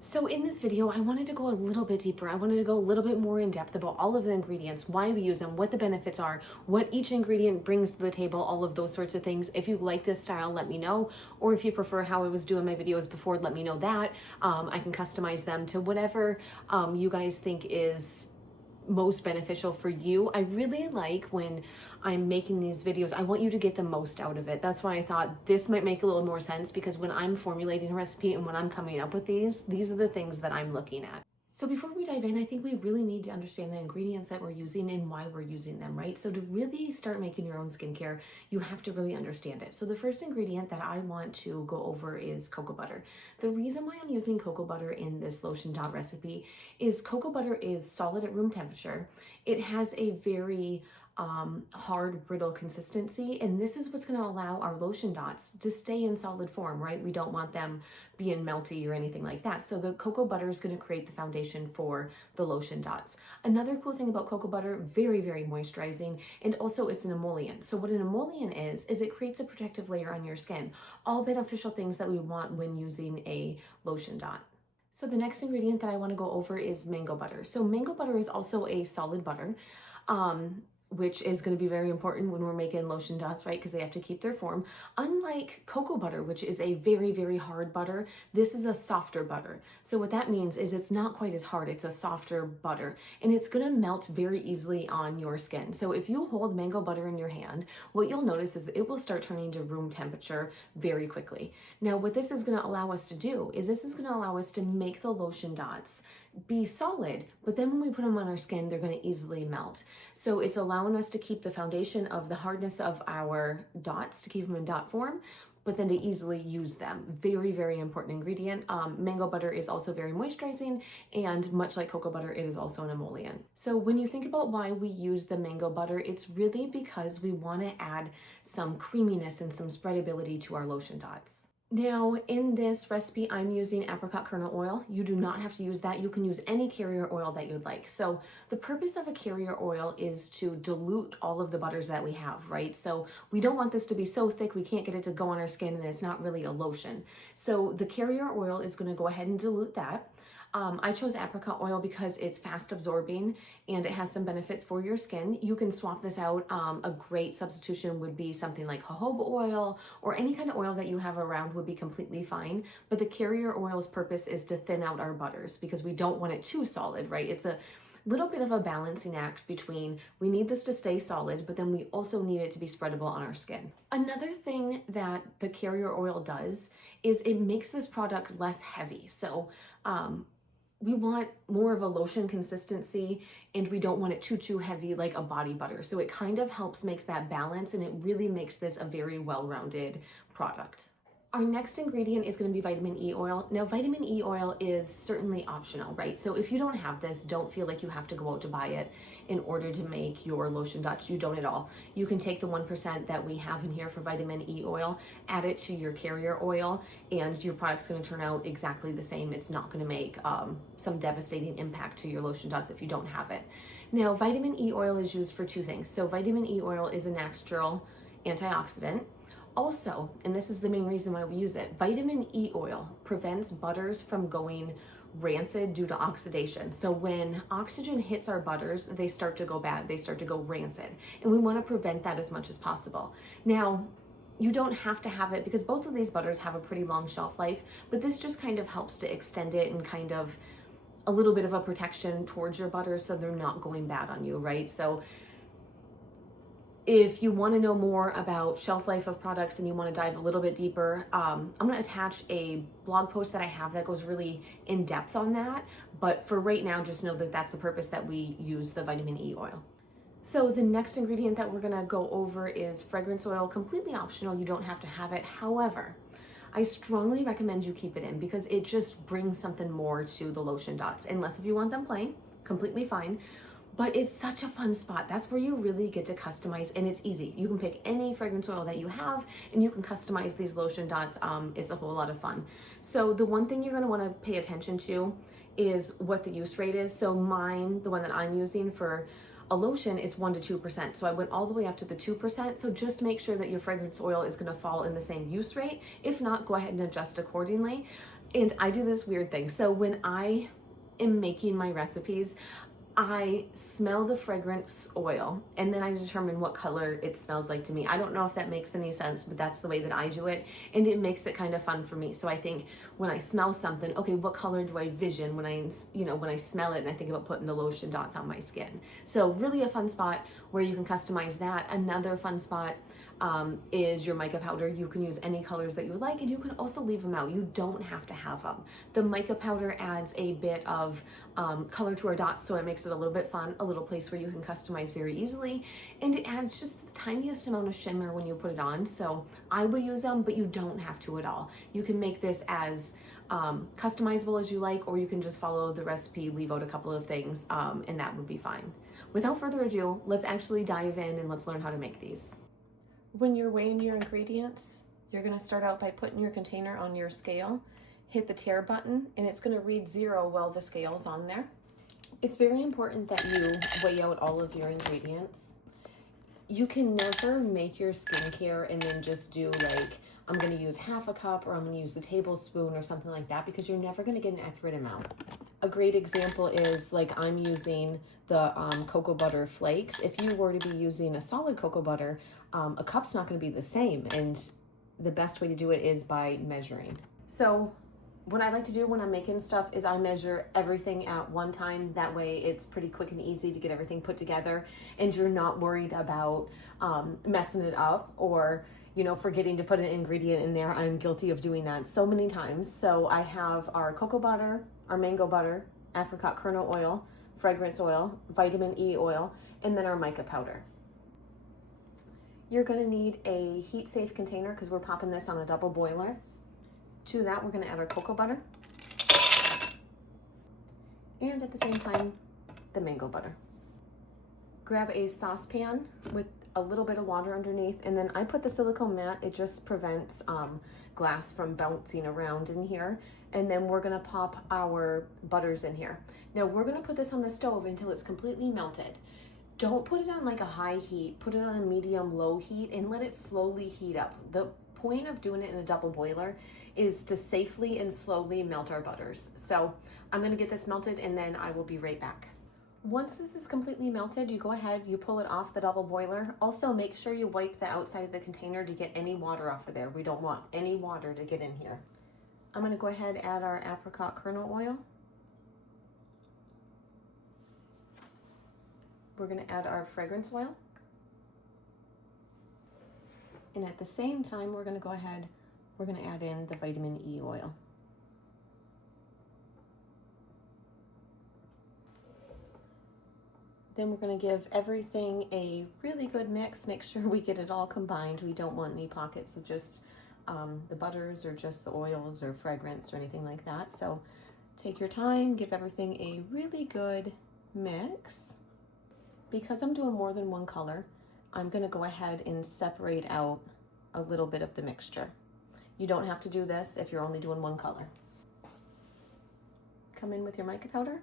So in this video, I wanted to go a little bit deeper. I wanted to go a little bit more in depth about all of the ingredients, why we use them, what the benefits are, what each ingredient brings to the table, all of those sorts of things. If you like this style, let me know. Or if you prefer how I was doing my videos before, let me know that. I can customize them to whatever you guys think is most beneficial for you. I really like when I'm making these videos, I want you to get the most out of it. That's why I thought this might make a little more sense, because when I'm formulating a recipe and when I'm coming up with these are the things that I'm looking at. So before we dive in, I think we really need to understand the ingredients that we're using and why we're using them, right? So to really start making your own skincare, you have to really understand it. So the first ingredient that I want to go over is cocoa butter. The reason why I'm using cocoa butter in this lotion dot recipe is cocoa butter is solid at room temperature. It has a very hard, brittle consistency, and this is what's going to allow our lotion dots to stay in solid form, right? We don't want them being melty or anything like that. So the cocoa butter is going to create the foundation for the lotion dots. Another cool thing about cocoa butter, very, very moisturizing, and also it's an emollient. So what an emollient is it creates a protective layer on your skin. All beneficial things that we want when using a lotion dot. So the next ingredient that I want to go over is mango butter. So mango butter is also a solid butter. Which is going to be very important when we're making lotion dots, right? Because they have to keep their form. Unlike cocoa butter, which is a very, very hard butter, this is a softer butter. So what that means is it's not quite as hard, it's a softer butter, and it's going to melt very easily on your skin. So if you hold mango butter in your hand, what you'll notice is it will start turning to room temperature very quickly. Now, what this is going to allow us to do is this is going to allow us to make the lotion dots be solid, but then when we put them on our skin, they're going to easily melt. So it's allowing us to keep the foundation of the hardness of our dots, to keep them in dot form, but then to easily use them. Very, very important ingredient. Mango butter is also very moisturizing, and much like cocoa butter, it is also an emollient. So when you think about why we use the mango butter, it's really because we want to add some creaminess and some spreadability to our lotion dots. Now, in this recipe, I'm using apricot kernel oil. You do not have to use that. You can use any carrier oil that you'd like. So the purpose of a carrier oil is to dilute all of the butters that we have, right? So we don't want this to be so thick we can't get it to go on our skin and it's not really a lotion. So the carrier oil is going to go ahead and dilute that. I chose apricot oil because it's fast absorbing and it has some benefits for your skin. You can swap this out. A great substitution would be something like jojoba oil, or any kind of oil that you have around would be completely fine. But the carrier oil's purpose is to thin out our butters because we don't want it too solid, right? It's a little bit of a balancing act between we need this to stay solid, but then we also need it to be spreadable on our skin. Another thing that the carrier oil does is it makes this product less heavy. So we want more of a lotion consistency, and we don't want it too heavy like a body butter. So it kind of helps makes that balance, and it really makes this a very well-rounded product. Our next ingredient is going to be vitamin E oil. Now, vitamin E oil is certainly optional, right? So if you don't have this, don't feel like you have to go out to buy it in order to make your lotion dots. You don't at all. You can take the 1% that we have in here for vitamin E oil, add it to your carrier oil, and your product's going to turn out exactly the same. It's not going to make some devastating impact to your lotion dots if you don't have it. Now, vitamin E oil is used for two things. So vitamin E oil is a natural antioxidant. Also, and this is the main reason why we use it, vitamin E oil prevents butters from going rancid due to oxidation. So when oxygen hits our butters, they start to go bad, they start to go rancid. And we want to prevent that as much as possible. Now, you don't have to have it because both of these butters have a pretty long shelf life, but this just kind of helps to extend it and kind of a little bit of a protection towards your butters so they're not going bad on you, right? So if you want to know more about shelf life of products and you want to dive a little bit deeper, I'm going to attach a blog post that I have that goes really in depth on that. But for right now, just know that that's the purpose that we use the vitamin E oil. So the next ingredient that we're going to go over is fragrance oil. Completely optional. You don't have to have it. However, I strongly recommend you keep it in because it just brings something more to the lotion dots. Unless if you want them plain, completely fine. But it's such a fun spot. That's where you really get to customize, and it's easy. You can pick any fragrance oil that you have and you can customize these lotion dots. It's a whole lot of fun. So the one thing you're gonna wanna pay attention to is what the use rate is. So mine, the one that I'm using for a lotion, it's 1 to 2%. So I went all the way up to the 2%. So just make sure that your fragrance oil is gonna fall in the same use rate. If not, go ahead and adjust accordingly. And I do this weird thing. So when I am making my recipes, I smell the fragrance oil and then I determine what color it smells like to me. I don't know if that makes any sense, but that's the way that I do it. And it makes it kind of fun for me. So I think when I smell something, okay, what color do I vision when when I smell it and I think about putting the lotion dots on my skin. So really a fun spot where you can customize that. Another fun spot is your mica powder. You can use any colors that you would like, and you can also leave them out. You don't have to have them. The mica powder adds a bit of color to our dots, so it makes it a little bit fun, a little place where you can customize very easily, and it adds just the tiniest amount of shimmer when you put it on. So I would use them, but you don't have to at all. You can make this as customizable as you like, or you can just follow the recipe, leave out a couple of things, and that would be fine. Without further ado, let's actually dive in and let's learn how to make these. When you're weighing your ingredients, you're going to start out by putting your container on your scale, hit the tare button, and it's going to read 0 while the scale's on there. It's very important that you weigh out all of your ingredients. You can never make your skincare and then just do like, I'm going to use half a cup or I'm going to use a tablespoon or something like that, because you're never going to get an accurate amount. A great example is like I'm using the cocoa butter flakes. If you were to be using a solid cocoa butter, a cup's not going to be the same, and the best way to do it is by measuring. So what I like to do when I'm making stuff is I measure everything at one time. That way it's pretty quick and easy to get everything put together, and you're not worried about messing it up or forgetting to put an ingredient in there. I'm guilty of doing that so many times. So I have our cocoa butter, our mango butter, apricot kernel oil, fragrance oil, vitamin E oil, and then our mica powder. You're going to need a heat-safe container because we're popping this on a double boiler. To that, we're going to add our cocoa butter. And at the same time, the mango butter. Grab a saucepan with a little bit of water underneath, and then I put the silicone mat. It just prevents glass from bouncing around in here. And then we're going to pop our butters in here. Now we're going to put this on the stove until it's completely melted. Don't put it on like a high heat, put it on a medium low heat and let it slowly heat up. The point of doing it in a double boiler is to safely and slowly melt our butters. So I'm gonna get this melted and then I will be right back. Once this is completely melted, you go ahead, you pull it off the double boiler. Also make sure you wipe the outside of the container to get any water off of there. We don't want any water to get in here. I'm gonna go ahead and add our apricot kernel oil. We're going to add our fragrance oil. And at the same time, we're going to go ahead, we're going to add in the vitamin E oil. Then we're going to give everything a really good mix. Make sure we get it all combined. We don't want any pockets of just the butters or just the oils or fragrance or anything like that. So take your time, give everything a really good mix. Because I'm doing more than one color, I'm going to go ahead and separate out a little bit of the mixture. You don't have to do this if you're only doing one color. Come in with your mica powder.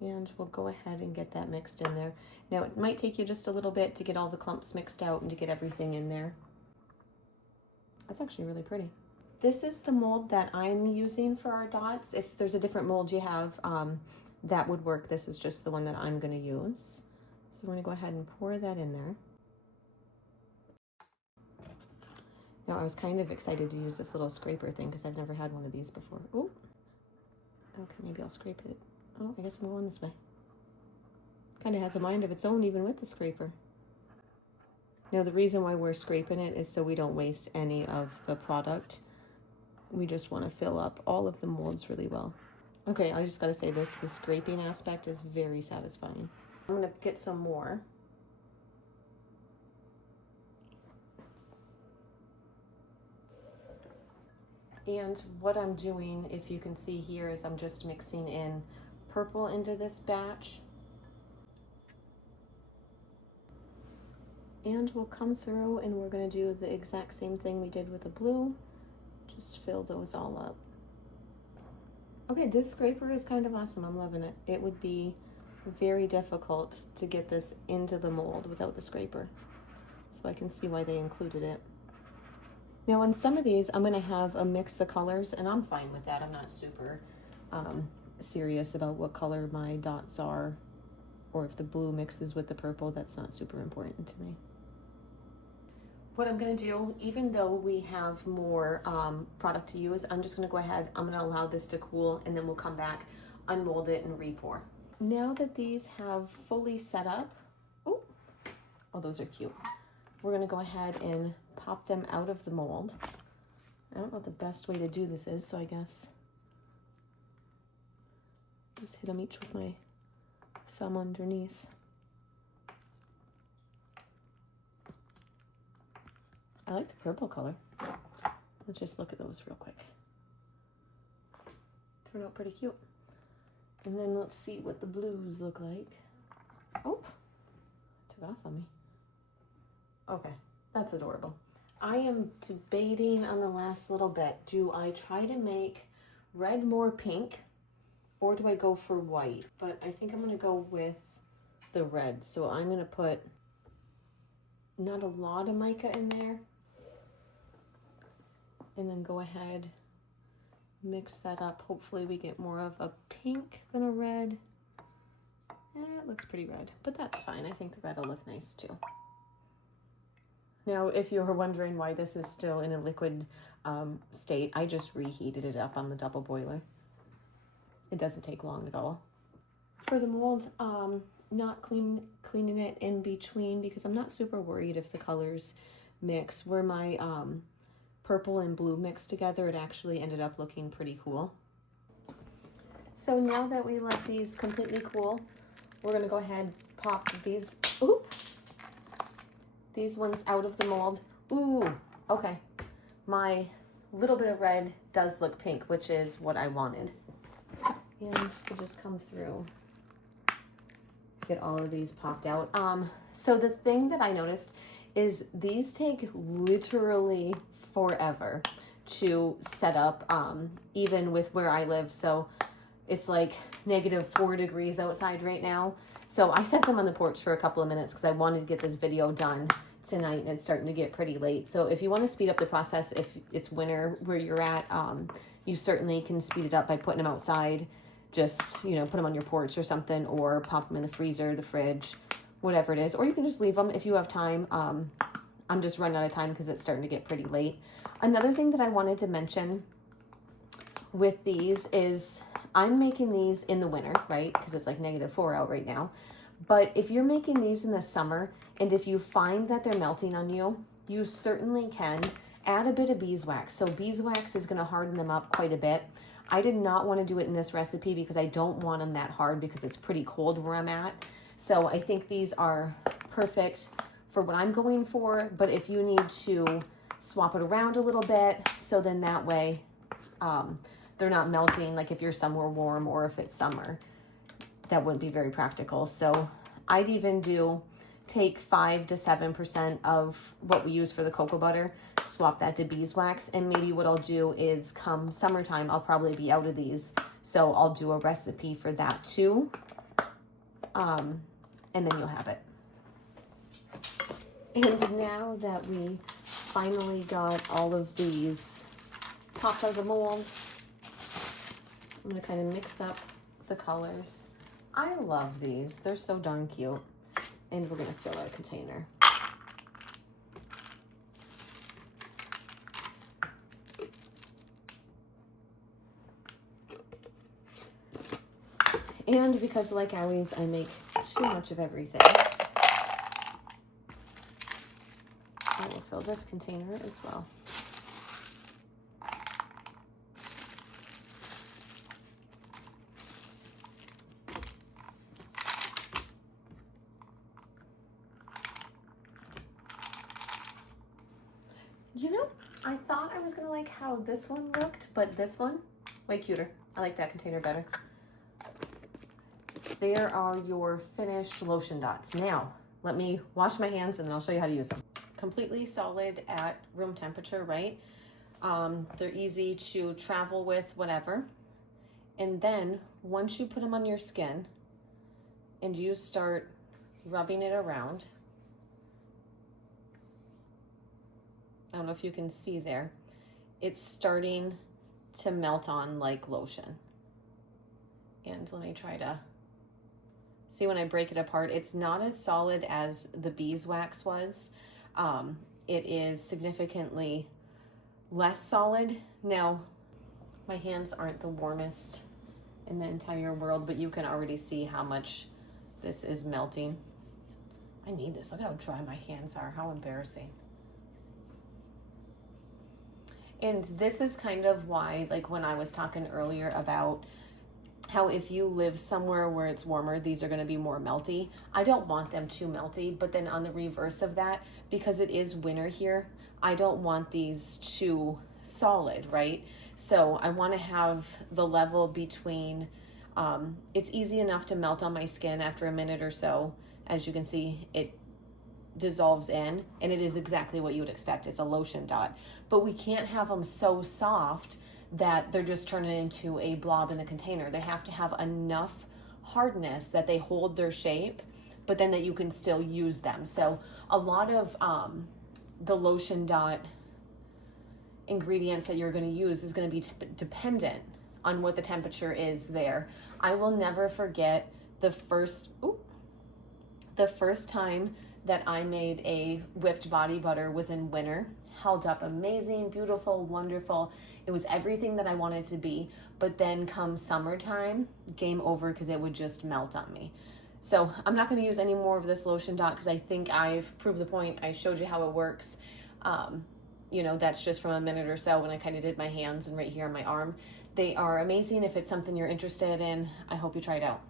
And we'll go ahead and get that mixed in there. Now it might take you just a little bit to get all the clumps mixed out and to get everything in there. That's actually really pretty. This is the mold that I'm using for our dots. If there's a different mold you have, that would work. This is just the one that I'm going to use. So I'm going to go ahead and pour that in there. Now I was kind of excited to use this little scraper thing because I've never had one of these before. Oh, okay, maybe I'll scrape it. Oh, I guess I'm going this way. Kind of has a mind of its own even with the scraper. Now the reason why we're scraping it is so we don't waste any of the product. We just want to fill up all of the molds really well. Okay, I just gotta say this, the scraping aspect is very satisfying. I'm gonna get some more. And what I'm doing, if you can see here, is I'm just mixing in purple into this batch. And we'll come through and we're gonna do the exact same thing we did with the blue. Just fill those all up. Okay, this scraper is kind of awesome. I'm loving it. It would be very difficult to get this into the mold without the scraper. So I can see why they included it. Now on some of these, I'm gonna have a mix of colors, and I'm fine with that. I'm not super serious about what color my dots are, or if the blue mixes with the purple. That's not super important to me. What I'm gonna do, even though we have more product to use, I'm just gonna go ahead, I'm gonna allow this to cool, and then we'll come back, unmold it, and re-pour. Now that these have fully set up, oh, those are cute. We're gonna go ahead and pop them out of the mold. I don't know what the best way to do this is, so I guess just hit them each with my thumb underneath. I like the purple color. Let's just look at those real quick. Turned out pretty cute. And then let's see what the blues look like. Oh, took off on me. Okay, that's adorable. I am debating on the last little bit. Do I try to make red more pink, or do I go for white? But I think I'm gonna go with the red. So I'm gonna put not a lot of mica in there, and then go ahead, mix that up. Hopefully we get more of a pink than a red. It looks pretty red, but that's fine. I think the red will look nice too. Now, if you were wondering why this is still in a liquid state, I just reheated it up on the double boiler. It doesn't take long at all. For the mold, not cleaning it in between, because I'm not super worried if the colors mix. Where my purple and blue mixed together, it actually ended up looking pretty cool. So now that we let these completely cool, we're gonna go ahead, pop these, ooh, these ones out of the mold. Ooh, okay. My little bit of red does look pink, which is what I wanted. And we'll just come through, get all of these popped out. So the thing that I noticed is these take literally forever to set up, even with where I live. So it's like -4 degrees outside right now. So I set them on the porch for a couple of minutes because I wanted to get this video done tonight, and it's starting to get pretty late. So if you want to speed up the process, if it's winter where you're at, you certainly can speed it up by putting them outside. Just, you know, put them on your porch or something, or pop them in the freezer, the fridge, whatever it is. Or you can just leave them if you have time. I'm just running out of time because it's starting to get pretty late. Another thing that I wanted to mention with these is I'm making these in the winter, right? Because it's like -4 out right now. But if you're making these in the summer, and if you find that they're melting on you, you certainly can add a bit of beeswax. So beeswax is going to harden them up quite a bit. I did not want to do it in this recipe because I don't want them that hard because it's pretty cold where I'm at. So I think these are perfect for what I'm going for. But if you need to swap it around a little bit, so then that way they're not melting, like if you're somewhere warm or if it's summer, that wouldn't be very practical. So I'd even take 5 to 7% of what we use for the cocoa butter, swap that to beeswax, and maybe what I'll do is come summertime, I'll probably be out of these. So I'll do a recipe for that too. And then you'll have it. And now that we finally got all of these popped out of the mold, I'm gonna kind of mix up the colors. I love these, they're so darn cute. And we're gonna fill our container. And because, like always, I make too much of everything, I will fill this container as well. You know, I thought I was gonna like how this one looked, but this one, way cuter. I like that container better. There are your finished lotion dots. Now, let me wash my hands and then I'll show you how to use them. Completely solid at room temperature, right? They're easy to travel with, whatever. And then once you put them on your skin and you start rubbing it around, don't know if you can see there, it's starting to melt on like lotion. And let me try to see when I break it apart. It's not as solid as the beeswax was. It is significantly less solid. Now, my hands aren't the warmest in the entire world, but you can already see how much this is melting. I need this. Look at how dry my hands are. How embarrassing. And this is kind of why, like when I was talking earlier about how if you live somewhere where it's warmer, these are going to be more melty. I don't want them too melty, but then on the reverse of that, because it is winter here, I don't want these too solid, right? So I want to have the level between, it's easy enough to melt on my skin after a minute or so. As you can see, it dissolves in, and it is exactly what you would expect. It's a lotion dot, but we can't have them so soft that they're just turning into a blob in the container. They have to have enough hardness that they hold their shape, but then that you can still use them. So a lot of the lotion dot ingredients that you're going to use is going to be dependent on what the temperature is there. I will never forget the first time that I made a whipped body butter was in winter. Held up amazing, beautiful, wonderful. It was everything that I wanted to be, but then come summertime, game over, because it would just melt on me. So I'm not going to use any more of this lotion dot because I think I've proved the point. I showed you how it works. You know, that's just from a minute or so when I kind of did my hands and right here on my arm. They are amazing. If it's something you're interested in, I hope you try it out.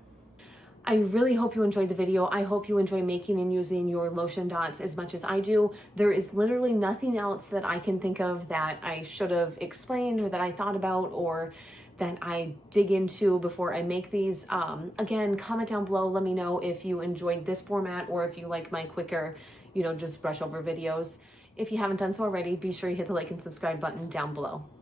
I really hope you enjoyed the video. I hope you enjoy making and using your lotion dots as much as I do. There is literally nothing else that I can think of that I should have explained or that I thought about or that I dig into before I make these. Again, comment down below. Let me know if you enjoyed this format or if you like my quicker, you know, just brush over videos. If you haven't done so already, be sure you hit the like and subscribe button down below.